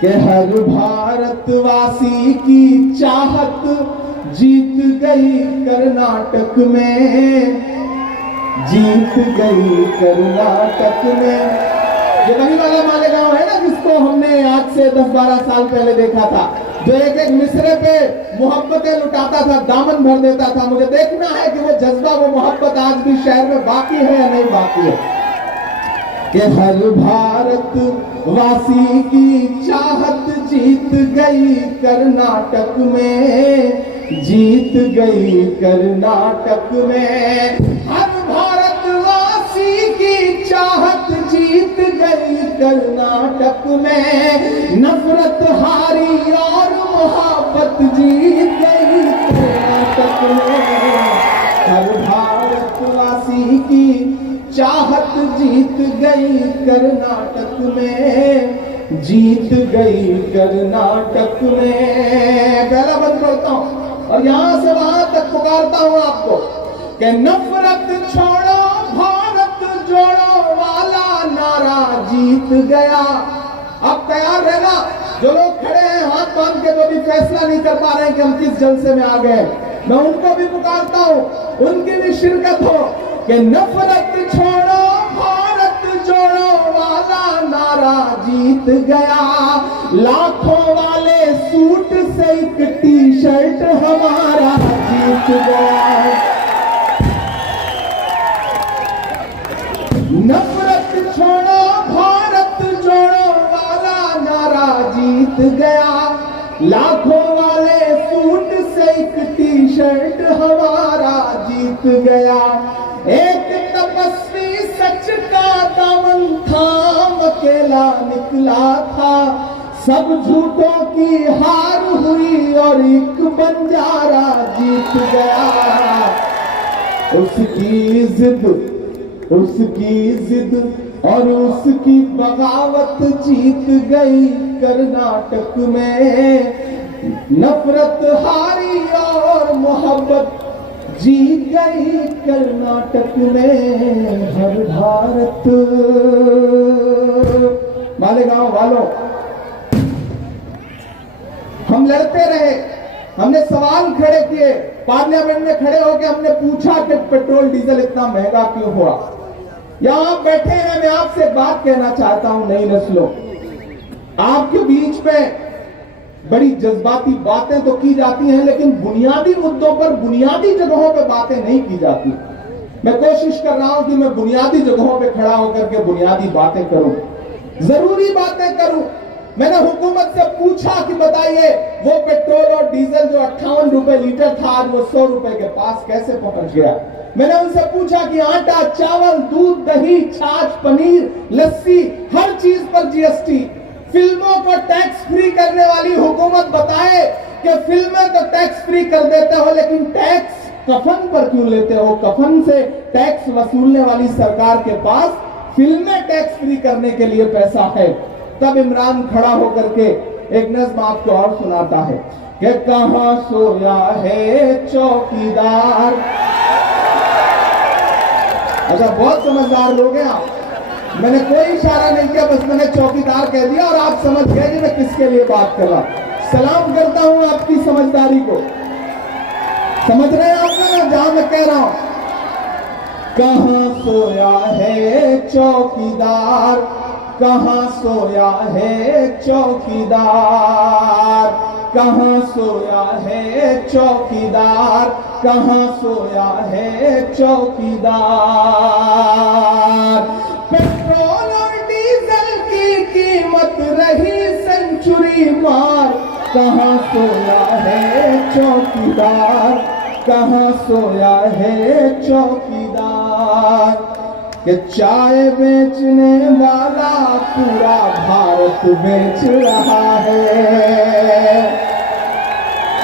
कि हर भारतवासी की चाहत जीत गई कर्नाटक में, जीत गई कर्नाटक में। ये वही वाला मालेगांव है ना जिसको हमने आज से 10-12 साल पहले देखा था, जो एक एक मिसरे पे मोहब्बतें लुटाता था, दामन भर देता था। मुझे देखना है कि वो जज्बा, वो मोहब्बत आज भी शहर में बाकी है या नहीं बाकी है। कि हर भारतवासी की चाहत जीत गई कर्नाटक में, जीत गई कर्नाटक में। हर भारतवासी की चाहत जीत गई कर्नाटक में। नफरत हारी और मोहब्बत जीत गई कर्नाटक में। हर भारतवासी की चाहत जीत गई कर्नाटक में, जीत गई कर्नाटक में। पहला बंद करता हूं और यहां से वहां तक पुकारता हूं आपको कि नफरत छोड़ो भारत जोड़ो वाला नारा जीत गया। अब तैयार रहना, जो लोग खड़े हैं हाथ बांध के, जो भी फैसला नहीं कर पा रहे हैं कि हम किस जलसे में आ गए, मैं उनको भी पुकारता हूं, उनकी भी शिरकत हो कि नफरत छोड़ो भारत जोड़ो वाला नारा जीत गया। लाखों वाले सूट से एक टी शर्ट हमारा जीत गया। नफरत छोड़ो भारत जोड़ो वाला नारा जीत गया। लाखों वाले सूट से एक टी शर्ट हमारा जीत गया। एक तपस्वी सच का दामन थाम अकेला निकला था, सब झूठों की हार हुई और एक बंजारा जीत गया। उसकी जिद और उसकी बगावत जीत गई कर्नाटक में। नफरत हारी और मोहब्बत जीत गई कर्नाटक में। हर भारत मालेगांव वालों, हम लड़ते रहे, हमने सवाल खड़े किए, पार्लियामेंट में खड़े होकर हमने पूछा कि पेट्रोल डीजल इतना महंगा क्यों हुआ। यहां आप बैठे हैं, मैं आपसे बात कहना चाहता हूं, नई नस्लों, आपके बीच में बड़ी जज्बाती बातें तो की जाती हैं, लेकिन बुनियादी मुद्दों पर, बुनियादी जगहों पर बातें नहीं की जाती। मैं कोशिश कर रहा हूं कि मैं बुनियादी जगहों पे खड़ा होकर के बुनियादी बातें करूं, जरूरी बातें करूं। मैंने हुकूमत से पूछा कि बताइए वो पेट्रोल और डीजल जो 58 रुपए लीटर था, आज वो 100 रुपए के पास कैसे पहुंच गया। मैंने उनसे पूछा कि आटा, चावल, दूध, दही, छाछ, पनीर, लस्सी, हर चीज पर जीएसटी। फिल्मों को टैक्स फ्री करने वाली हुकूमत बताए कि फिल्में तो टैक्स फ्री कर देते हो, लेकिन टैक्स कफन पर क्यों लेते हो। कफन से टैक्स वसूलने वाली सरकार के पास फिल्में टैक्स फ्री करने के लिए पैसा है। तब इमरान खड़ा होकर के एक नज़्म आपको और सुनाता है कि कहां सोया है चौकीदार। अच्छा, बहुत समझदार लोग हैं आप, मैंने कोई इशारा नहीं किया, बस मैंने चौकीदार कह दिया और आप समझ गए कि मैं किसके लिए बात कर रहा। सलाम करता हूं आपकी समझदारी को। समझ रहे हैं आप ना जहां मैं कह रहा हूं। कहां सोया है चौकीदार, कहां सोया है चौकीदार, कहां सोया है चौकीदार, कहां सोया है चौकीदार। पेट्रोल और डीजल की कीमत रही सेंचुरी मार, कहां सोया है चौकीदार, कहां सोया है चौकीदार। कि चाय बेचने वाला पूरा भारत बेच रहा है।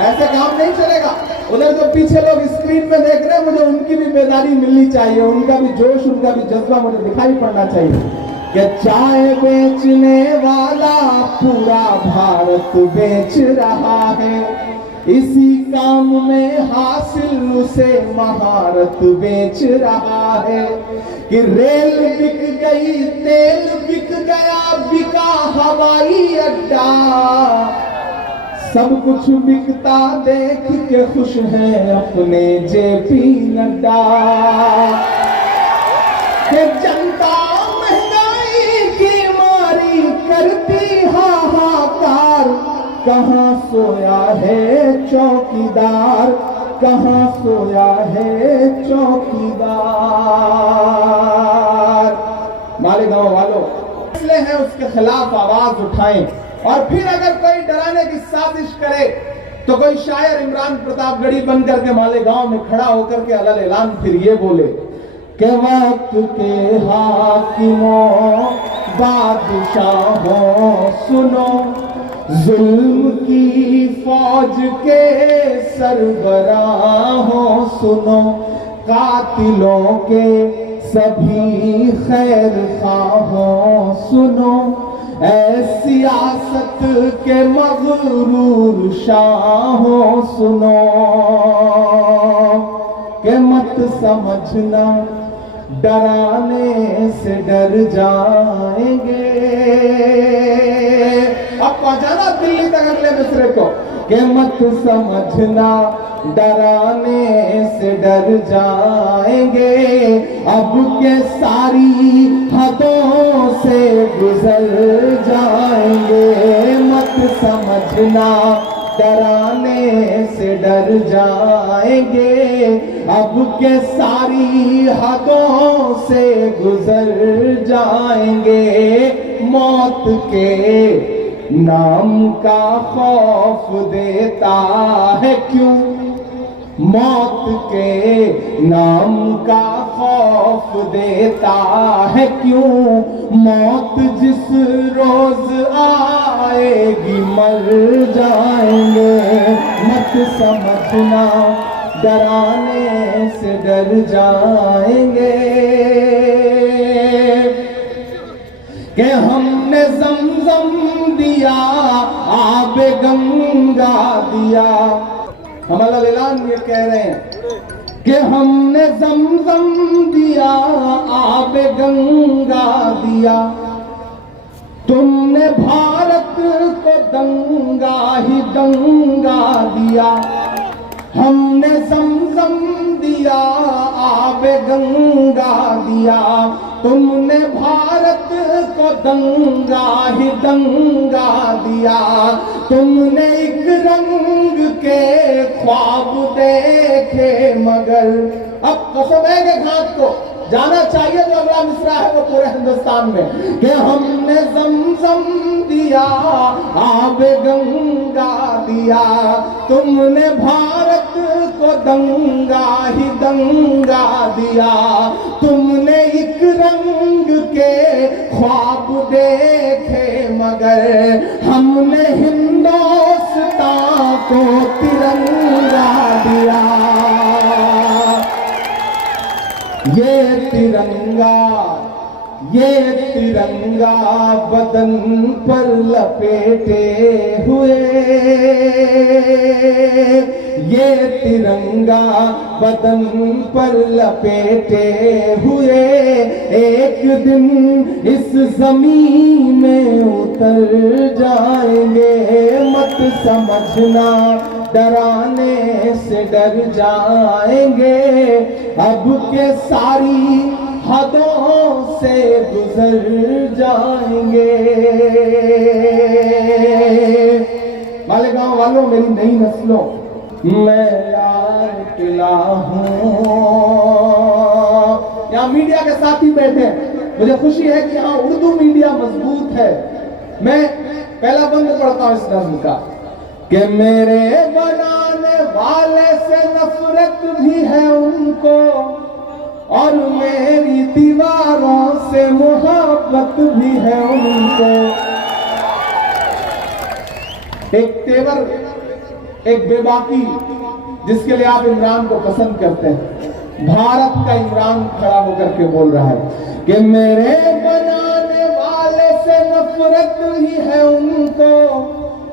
ऐसे काम नहीं चलेगा। उधर जो पीछे लोग स्क्रीन पे देख रहे हैं, मुझे उनकी भी बेदारी मिलनी चाहिए, उनका भी जोश, उनका भी जज्बा मुझे दिखाई पड़ना चाहिए कि चाय बेचने वाला पूरा भारत बेच रहा है। इसी काम में हासिल उसे महारत बेच रहा है। कि रेल बिक गई, तेल बिक गया, बिका हवाई अड्डा, सब कुछ बिकता देख के खुश है अपने जेपी नड्डा। कि जनता महंगाई की मारी करती हाहाकार, कहां सोया है चौकीदार, कहां सोया है चौकीदार। मालेगांव वालों फैसले हैं उसके खिलाफ आवाज उठाएं, और फिर अगर कोई डराने की साजिश करे तो कोई शायर इमरान प्रतापगढ़ी बनकर के मालेगांव में खड़ा होकर के अलग ऐलान फिर ये बोले कि वक्त के हाकिमों बादशाहों सुनो, जुल्म की फौज के सरबराहों सुनो, कातिलों के सभी खैर खाहों सुनो, ऐ सियासत के मगरूर शाहों सुनो, के मत समझना डराने से डर जाएंगे। अब पहुंचाना दिल्ली तक अगले मिसरे को, के मत समझना डराने से डर जाएंगे, अब के सारी हदों से गुजर जाएंगे। मत समझना डराने से डर जाएंगे, अब के सारी हदों से गुजर जाएंगे। मौत के नाम का खौफ देता है क्यों, मौत के नाम का खौफ देता है क्यों, मौत जिस रोज आएगी मर जाएंगे। मत समझना डराने से डर जाएंगे, कि हमने ज़मज़म दिया आबे गंगा दिया। हम अल्लाह ऐलान ये कह रहे हैं कि हमने ज़मज़म दिया आबे गंगा दिया, तुमने भारत को दंगा ही दंगा दिया। हमने ज़मज़म दिया आबे गंगा दिया, तुमने भारत को दंगा ही दंगा दिया। तुमने एक रंग के ख्वाब देखे मगर, अब कसम है कि घाट को जाना चाहिए जो अगला मिसरा है वो पूरे हिंदुस्तान में, कि हमने ज़मज़म दिया आबे गंगा दिया, तुमने भारत को दंगा ही दंगा दिया। तुमने एक रंग के ख्वाब देखे मगर, हमने हिंदुस्तान को तिरंगा दिया। ये तिरंगा बदन पर लपेटे हुए, ये तिरंगा बदन पर लपेटे हुए, एक दिन इस जमीन में उतर जाएंगे। मत समझना डराने से डर जाएंगे, अब के सारी हदों से गुजर जाएंगे। मालेगांव वालों, मेरी नई नस्लों, मैं लाल किला हूँ। यहाँ मीडिया के साथी बैठे, मुझे खुशी है कि यहाँ उर्दू मीडिया मजबूत है। मैं पहला बंद पढ़ता हूँ इस नज़्म का, कि मेरे बनाने वाले से नफरत भी है उनको, और मेरी दीवारों से मोहब्बत भी है उनको। एक तेवर, एक बेबाकी जिसके लिए आप इमरान को पसंद करते हैं, भारत का इमरान खड़ा होकर के बोल रहा है कि मेरे बनाने वाले से नफरत भी है उनको,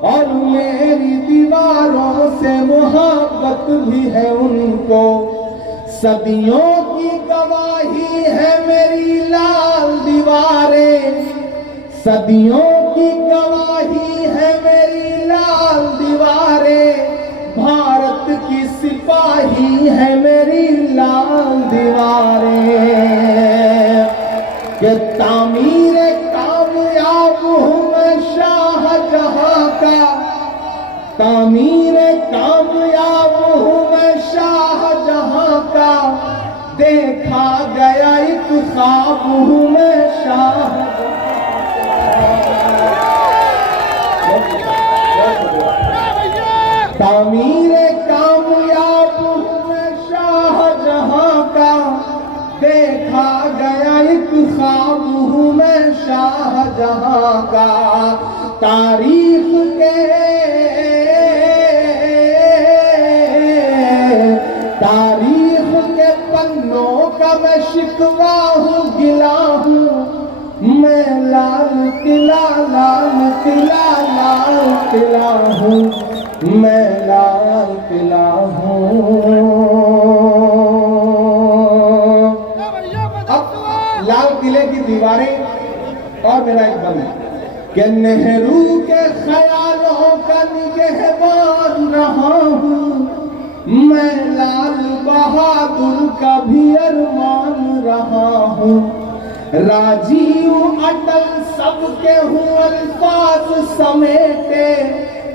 और मेरी दीवारों से मोहब्बत भी है उनको। सदियों की गवाही है मेरी लाल दीवारें, सदियों की गवाही है मेरी लाल दीवारें, भारत की सिपाही है मेरी लाल दीवारें। कि तामीर कामयाब हूँ मैं शाहजहां का, तामीर कामयाब हूँ मैं शाहजहां का, देखा गया एक ख्वाब हूँ मैं शाहजहां। तामीर कामयाब हूँ मैं शाहजहां का, देखा गया एक ख्वाब हूँ मैं शाहजहां का। तारीख के पन्नों का मैं शिकवा हूँ, गिला हूँ मैं लाल किला, लाल किला, लाल किला हूँ मैं, लाल किला हूँ। अब लाल किले की दीवारें और मेरा एक बंद कि नेहरू के ख्यालों का निगहबान रहा हूँ मैं, लाल बहादुर का भी अरमान रहा हूँ। राजीव अटल सबके हूँ अल्फाज समेटे,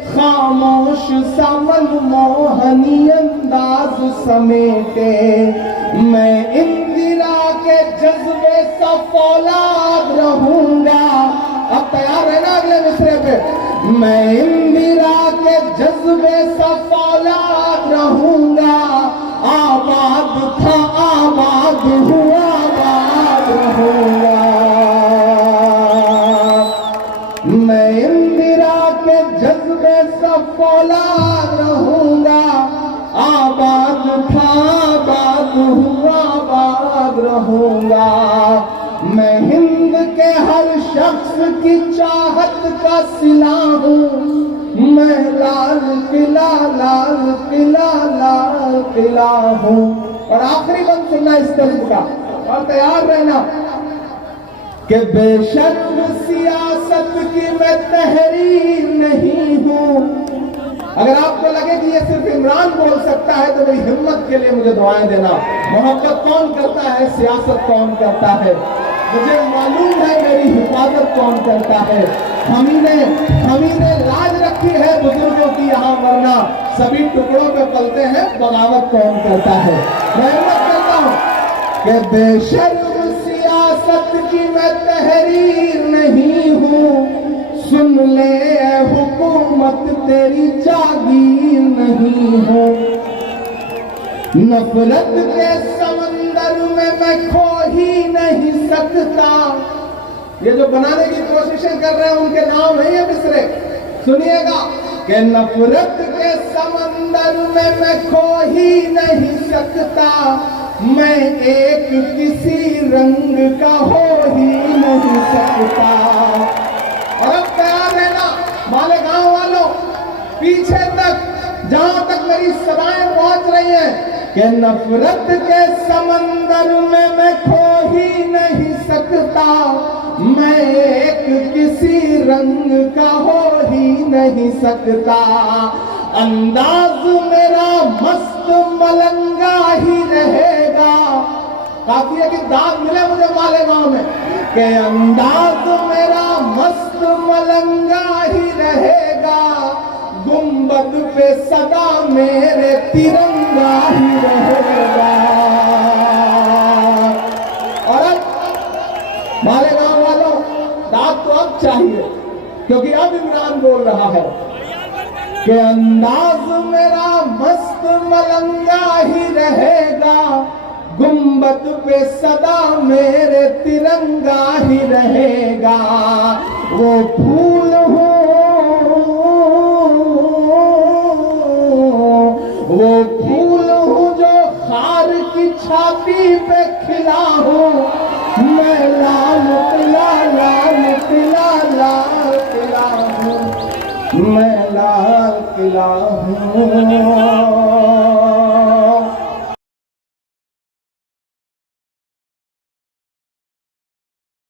खामोश सा मनमोहनी अंदाज समेटे। मैं इंदिरा के जज्बे सा फौलाद रहूंगा। अब तैयार है ना अगले मिसरे पे? मैं इंदिरा के जज्बे सा फौलाद रहूंगा, आबाद था आबाद हुआ, आबाद रहूंगा। मैं इंदिरा के जज्बे सा फौलाद रहूंगा, आबाद था आबाद हुआ, आबाद रहूंगा। मैं हिंद के हर शख्स की चाहत का सिला हूँ मैं, लाल किला, लाल किला, लाल किला हूँ। और आखिरी बंद सुनना इस तरह का, और तैयार रहना कि बेशर्म सियासत की मैं तहरीर नहीं हूँ। अगर आपको लगे कि ये सिर्फ इमरान बोल सकता है तो मेरी हिम्मत के लिए मुझे दुआएं देना। मोहब्बत कौन करता है, सियासत कौन करता है, मुझे मालूम है मेरी हिफाजत कौन करता है। हमी ने लाज रखी है बुजुर्गों की यहाँ, वरना सभी टुकड़ों पे पलते हैं, बगावत कौन करता है। मैं हिम्मत करता हूँ कि बेशर्म सियासत की मैं तहरीर नहीं हूँ, सुन ले हुकूमत तेरी जागीर नहीं हूँ। नफरत के समंदर में मैं खो ही नहीं सकता। ये जो बनाने की कोशिशें कर रहे हैं उनके नाम है ये मिसरे, सुनिएगा कि नफरत के समंदर में मैं खो ही नहीं सकता, मैं एक किसी रंग का हो ही नहीं सकता। और अब तैयार रहना मालेगांव वालों, पीछे तक जहां तक मेरी सदाएं पहुंच रही हैं कि नफरत के समंदर में मैं खो ही नहीं सकता, मैं एक किसी रंग का हो ही नहीं सकता। अंदाज मेरा मस्त मलंगा ही रहेगा। काफी है कि दाग मिले मुझे मालेगांव में कि अंदाज मेरा मस्त मलंगा ही रहेगा, गुंबद पे सदा मेरे तिरंगा ही रहेगा। और अब मालेगांव वालों, दाग तो अब चाहिए क्योंकि अब इमरान बोल रहा है कि अंदाज मेरा मस्त मलंगा ही रहेगा, गुंबद पे सदा मेरे तिरंगा ही रहेगा। वो फूल हूँ, वो फूल हूँ जो खार की छाती पे खिला हूँ, मैं लाल किला, लाल किला, लाल किला हूँ, मैं लाल किला हूँ।